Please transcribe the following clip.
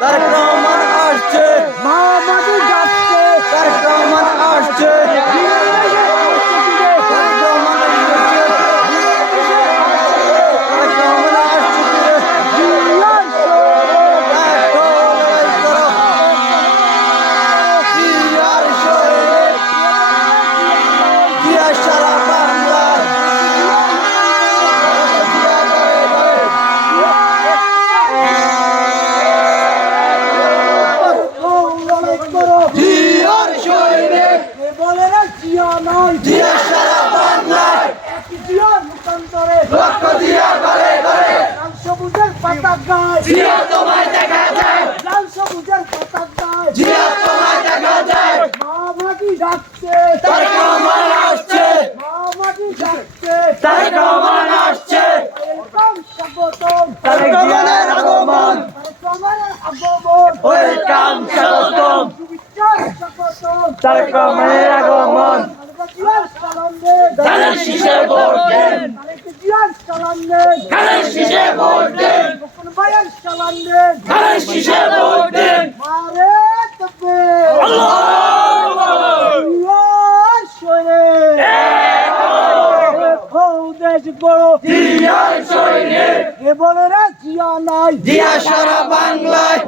তারেক রহমান আসছে, মা মাটি যাচ্ছে, তারেক রহমান আসছে, তারেক রহমান আসছে, তারেক রহমান আসছে। দেখো লড়াই করো, জিয়ার শহীদ, জিয়া সারা বাংলায়, জিয়া ঘরে ঘরে। জিয়ার শহীদ, বলে না জিয়া নয়, জিয়া সারা বাংলায়, এক জিয়া রূপান্তরে লক্ষ জিয়া ঘরে ঘরে। লাল সবুজের পতাকায়, জিয়া তোমায় দেখা যায়, লাল সবুজের পতাকায় জিয়া তোমায় দেখা যায়। মা মাটি যাচ্ছে, তারেক রহমান আসছে, মা মাটি যাচ্ছে, তারেক রহমান আসছে, ওয়েলকাম স্বাগতম, তারেক রহমানের আগমন, তারেক রহমানের আগমন, ওয়েলকাম স্বাগতম, শুভেচ্ছা স্বাগতম, তারেক রহমানের আগমন। তারেক জিয়ার সালাম দেন, ধানের শীষে ভোট দেন, তারেক জিয়ার সালাম দেন, ধানের শীষে ভোট দেন, বকুল ভাইয়ের সালাম দেন, ধানের শীষে ভোট দেন। মারে তবে আল্লাহু আকবার। জিয়ার শরে দেশ বড় জিয়ার শহীদ, এ বলে না জিয়া নাই, জিয়া সারা বাংলায়,